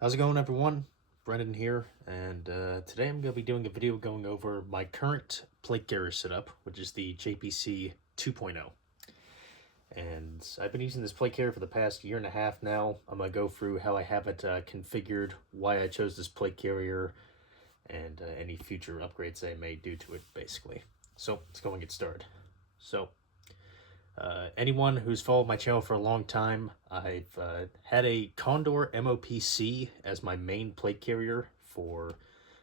How's it going, everyone? Brendan here, and today I'm going to be doing a video going over my current plate carrier setup, which is the JPC 2.0. And I've been using this plate carrier for the past year and a half now. I'm going to go through how I have it configured, why I chose this plate carrier, and any future upgrades I may do to it, basically. So let's go and get started. Anyone who's followed my channel for a long time, I've had a Condor MOPC as my main plate carrier for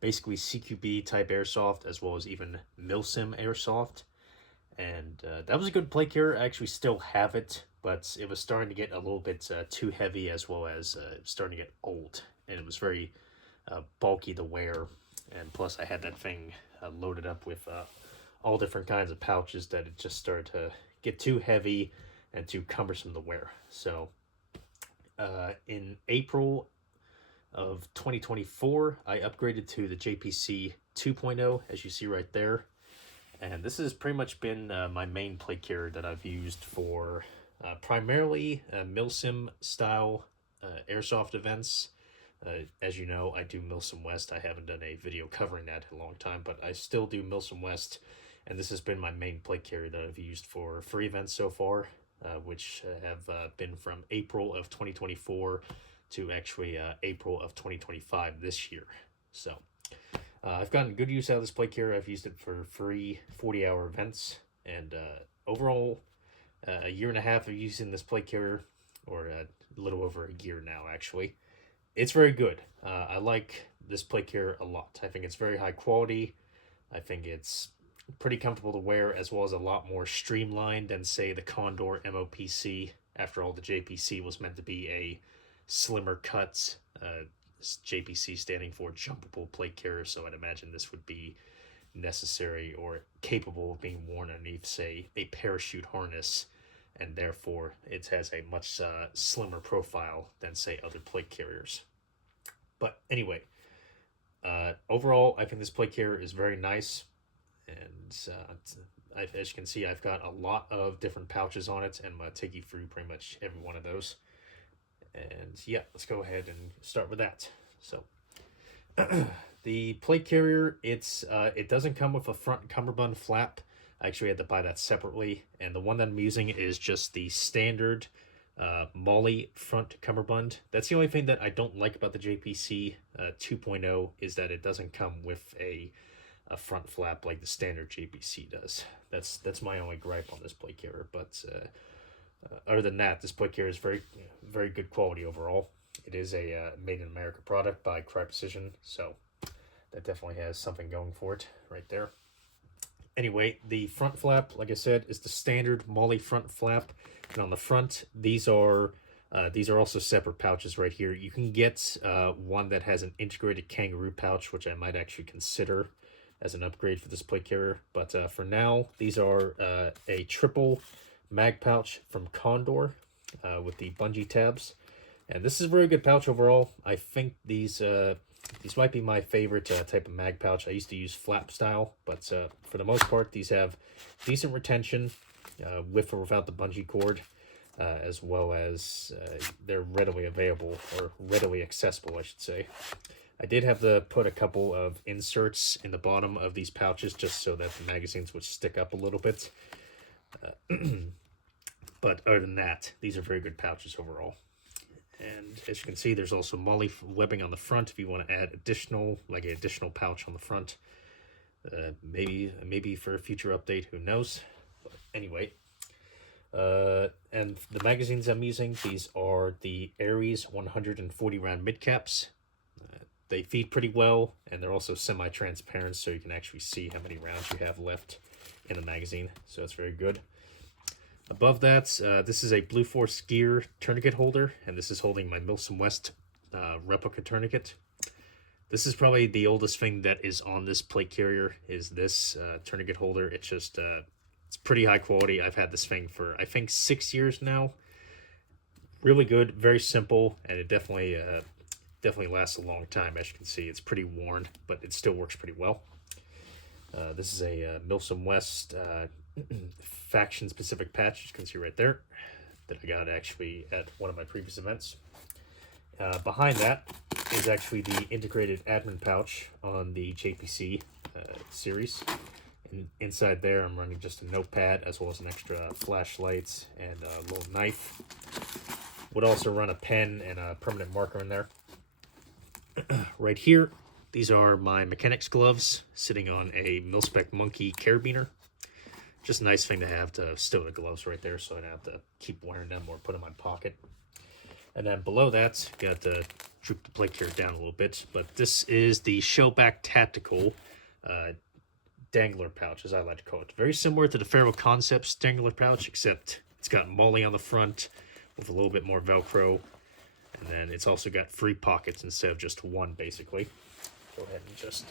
basically CQB type airsoft, as well as even milsim airsoft. And that was a good plate carrier. I actually still have it, but it was starting to get a little bit too heavy, as well as starting to get old. And it was very bulky to wear. And plus I had that thing loaded up with all different kinds of pouches that it just started to get too heavy and too cumbersome to wear. So in April of 2024, I upgraded to the JPC 2.0, as you see right there. And this has pretty much been my main plate carrier that I've used for primarily milsim style airsoft events. As you know, I do Milsim West. I haven't done a video covering that in a long time, but I still do Milsim West. And this has been my main plate carrier that I've used for free events so far, which have been from April of 2024 to actually April of 2025 this year. So I've gotten good use out of this plate carrier. I've used it for free 40-hour events. And overall, a year and a half of using this plate carrier, or a little over a year now, actually. It's very good. I like this plate carrier a lot. I think it's very high quality. I think it's pretty comfortable to wear, as well as a lot more streamlined than, say, the Condor MOPC. After all, the JPC was meant to be a slimmer cut, JPC standing for jumpable plate carrier, so I'd imagine this would be necessary or capable of being worn underneath, say, a parachute harness, and therefore it has a much slimmer profile than, say, other plate carriers. But anyway, overall, I think this plate carrier is very nice. And as you can see, I've got a lot of different pouches on it, and I'm going to take you through pretty much every one of those. And yeah, let's go ahead and start with that. So the plate carrier, it doesn't come with a front cummerbund flap. I actually had to buy that separately, and the one that I'm using is just the standard Molle front cummerbund. That's the only thing that I don't like about the JPC 2.0, is that it doesn't come with a front flap like the standard JPC does. That's my only gripe on this plate carrier. But other than that, this plate carrier is very good quality overall. It is a made in America product by Crye Precision, so that definitely has something going for it right there. Anyway, the front flap, like I said, is the standard Molle front flap, and on the front, these are also separate pouches right here. You can get one that has an integrated kangaroo pouch, which I might actually consider as an upgrade for this plate carrier. But for now, these are a triple mag pouch from Condor with the Bungee tabs. And this is a very good pouch overall. I think these might be my favorite type of mag pouch. I used to use flap style, but for the most part, these have decent retention with or without the bungee cord, as well as they're readily available, or readily accessible, I should say. I did have to put a couple of inserts in the bottom of these pouches just so that the magazines would stick up a little bit. But other than that, these are very good pouches overall. And as you can see, there's also Molle webbing on the front if you want to add additional pouch on the front. Maybe for a future update, who knows? But anyway, and the magazines I'm using, these are the Aries 140 round mid caps. They feed pretty well, and they're also semi-transparent, so you can actually see how many rounds you have left in the magazine, so that's very good. Above that, this is a Blue Force Gear Torniquet Holder, and this is holding my Milsim West replica tourniquet. This is probably the oldest thing that is on this plate carrier, is this tourniquet holder. It's just, it's pretty high quality. I've had this thing for, I think, 6 years now. Really good, very simple, and it definitely lasts a long time. As you can see, it's pretty worn, but it still works pretty well. This is a Milsim West faction-specific patch, you can see right there, that I got actually at one of my previous events. Behind that, is actually the integrated admin pouch on the JPC series. And inside there, I'm running just a notepad as well as an extra flashlight and a little knife. Would also run a pen and a permanent marker in there. Right here, these are my mechanics gloves sitting on a mil-spec Monkey carabiner. Just a nice thing to have to stow the gloves right there so I don't have to keep wearing them or put them in my pocket. And then below that, got to droop the plate here down a little bit. But this is the Shellback Tactical Dangler pouch, as I like to call it. Very similar to the Faro Concepts Dangler pouch, except it's got Molle on the front with a little bit more Velcro. And then it's also got 3 pockets instead of just 1, basically. Go ahead and just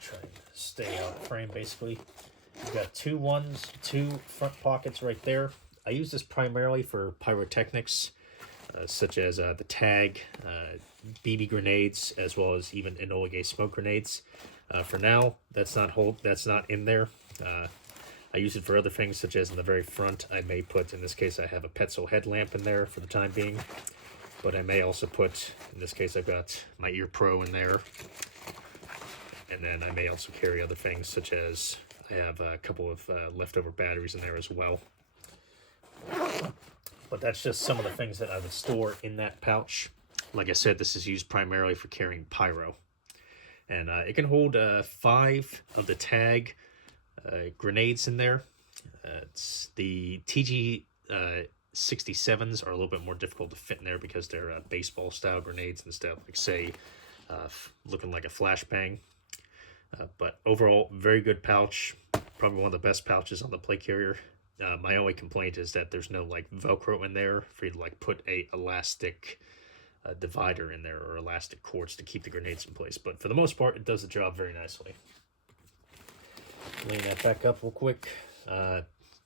try and stay out of frame, basically. You've got 2 front pockets right there. I use this primarily for pyrotechnics, such as the tag, BB grenades, as well as even Enola Gay smoke grenades. For now, that's not in there. I use it for other things, such as in the very front, I may put, in this case, I have a Petzl headlamp in there for the time being. But I may also put, in this case, I've got my Ear Pro in there. And then I may also carry other things, such as I have a couple of leftover batteries in there as well. But that's just some of the things that I would store in that pouch. Like I said, this is used primarily for carrying pyro. And it can hold 5 of the tag grenades in there. It's the TG 67s are a little bit more difficult to fit in there because they're baseball style grenades instead of, like, say, looking like a flashbang. But overall, very good pouch. Probably one of the best pouches on the plate carrier. My only complaint is that there's no, like, Velcro in there for you to, like, put a elastic divider in there or elastic cords to keep the grenades in place. But for the most part, it does the job very nicely. Laying that back up real quick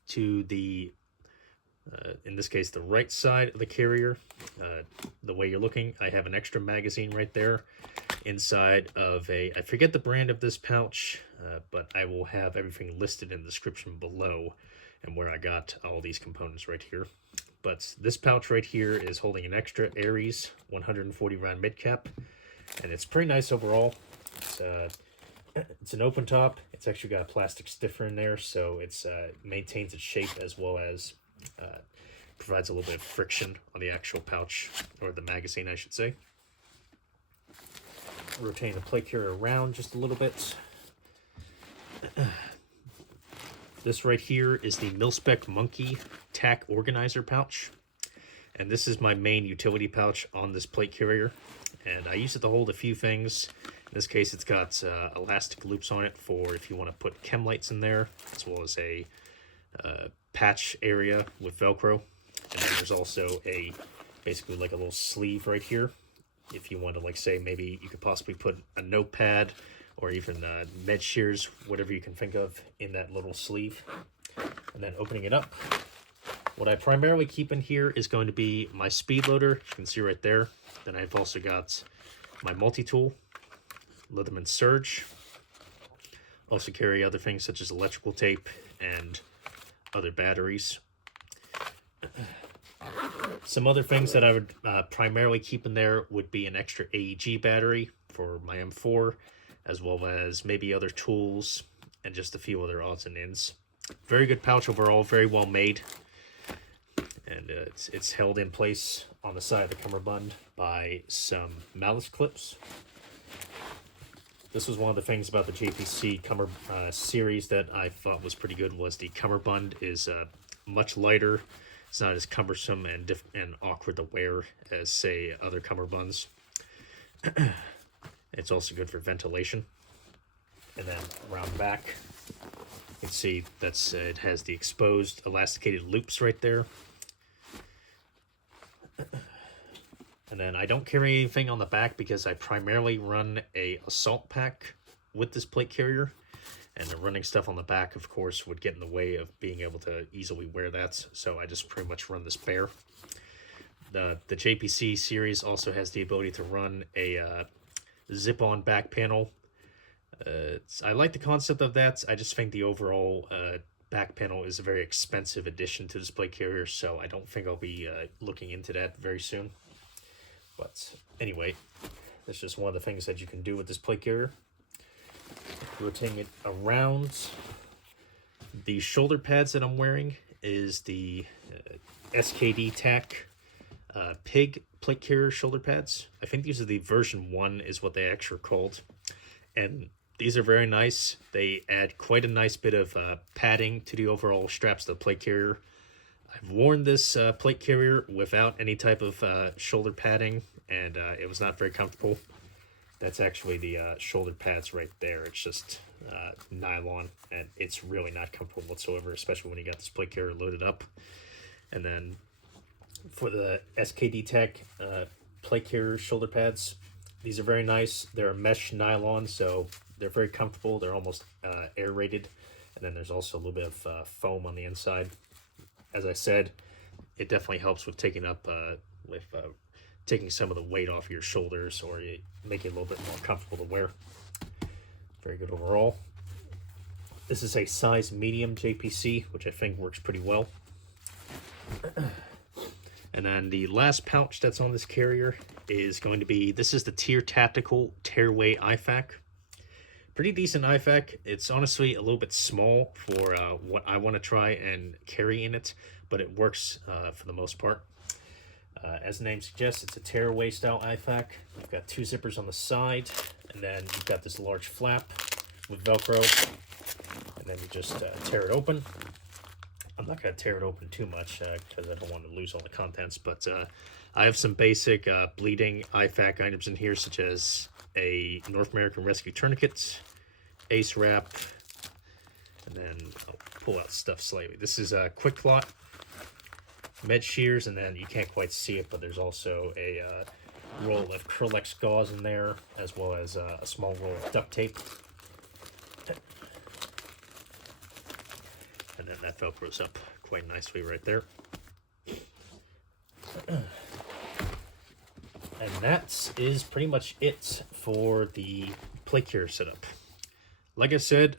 to the in this case, the right side of the carrier. The way you're looking, I have an extra magazine right there inside of a, I forget the brand of this pouch, but I will have everything listed in the description below and where I got all these components right here. But this pouch right here is holding an extra Ares 140 round mid cap, and it's pretty nice overall. It's an open top. It's actually got a plastic stiffer in there, so it's maintains its shape as well as provides a little bit of friction on the actual pouch, or the magazine, I should say. Rotating the plate carrier around just a little bit. This right here is the mil-spec Monkey TAC organizer pouch, and this is my main utility pouch on this plate carrier, and I use it to hold a few things. In this case, it's got elastic loops on it for if you want to put chem lights in there, as well as a patch area with Velcro. And then there's also a, basically like a little sleeve right here. If you want to, like, say, maybe you could possibly put a notepad or even med shears, whatever you can think of, in that little sleeve. And then opening it up, what I primarily keep in here is going to be my speed loader. You can see right there. Then I've also got my multi-tool, Leatherman Surge. Also carry other things such as electrical tape and other batteries. Some other things that I would primarily keep in there would be an extra AEG battery for my M4, as well as maybe other tools and just a few other odds and ends. Very good pouch overall, very well made. And it's held in place on the side of the cummerbund by some malice clips. This was one of the things about the JPC series that I thought was pretty good, was the cummerbund is much lighter. It's not as cumbersome and awkward to wear as, say, other cummerbunds. It's also good for ventilation. And then around back, you can see that's it has the exposed elasticated loops right there. And then I don't carry anything on the back because I primarily run a assault pack with this plate carrier. And the running stuff on the back, of course, would get in the way of being able to easily wear that. So I just pretty much run this bare. The JPC series also has the ability to run a zip-on back panel. I like the concept of that. I just think the overall back panel is a very expensive addition to this plate carrier. So I don't think I'll be looking into that very soon. But anyway, That's just one of the things that you can do with this plate carrier. Rotating it around, the shoulder pads that I'm wearing is the SKD TAC Pig plate carrier shoulder pads. I think these are the version 1 is what they actually are called. And these are very nice. They add quite a nice bit of padding to the overall straps of the plate carrier. I've worn this plate carrier without any type of shoulder padding, and it was not very comfortable. That's actually the shoulder pads right there. It's just nylon, and it's really not comfortable whatsoever, especially when you got this plate carrier loaded up. And then for the SKD Tech plate carrier shoulder pads, these are very nice. They're a mesh nylon, so they're very comfortable. They're almost air-rated. And then there's also a little bit of foam on the inside. As I said, it definitely helps with taking up taking some of the weight off your shoulders, or you make it a little bit more comfortable to wear. Very good overall. This is a size medium JPC, which I think works pretty well. And then the last pouch that's on this carrier is going to be, this is the Tier Tactical Tearaway IFAK. Pretty decent IFAK. It's honestly a little bit small for what I want to try and carry in it, but it works for the most part. As the name suggests, it's a tearaway style IFAK. You've got 2 zippers on the side, and then you've got this large flap with Velcro, and then you just tear it open. I'm not going to tear it open too much because I don't want to lose all the contents, but I have some basic bleeding IFAK items in here, such as a North American Rescue Tourniquet, Ace Wrap, and then I'll pull out stuff slightly. This is a Quick Clot, med shears, and then you can't quite see it, but there's also a roll of Acrylex gauze in there, as well as a small roll of duct tape. And then that Velcros up quite nicely right there. And that is pretty much it for the plate carrier setup. Like I said,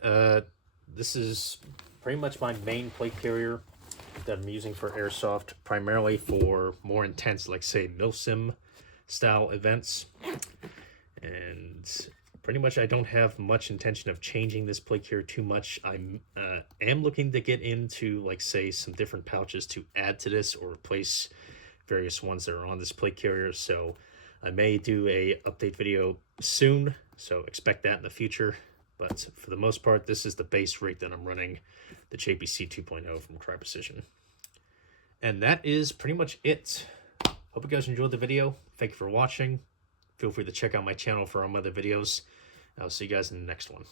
this is pretty much my main plate carrier that I'm using for Airsoft, primarily for more intense, like say, milsim style events. And pretty much I don't have much intention of changing this plate carrier too much. I am looking to get into, like, say, some different pouches to add to this or replace various ones that are on this plate carrier. So I may do a update video soon, so expect that in the future. But for the most part, this is the base rig that I'm running, the JPC 2.0 from Crye Precision. And that is pretty much it. Hope you guys enjoyed the video. Thank you for watching. Feel free to check out my channel for all my other videos. I'll see you guys in the next one.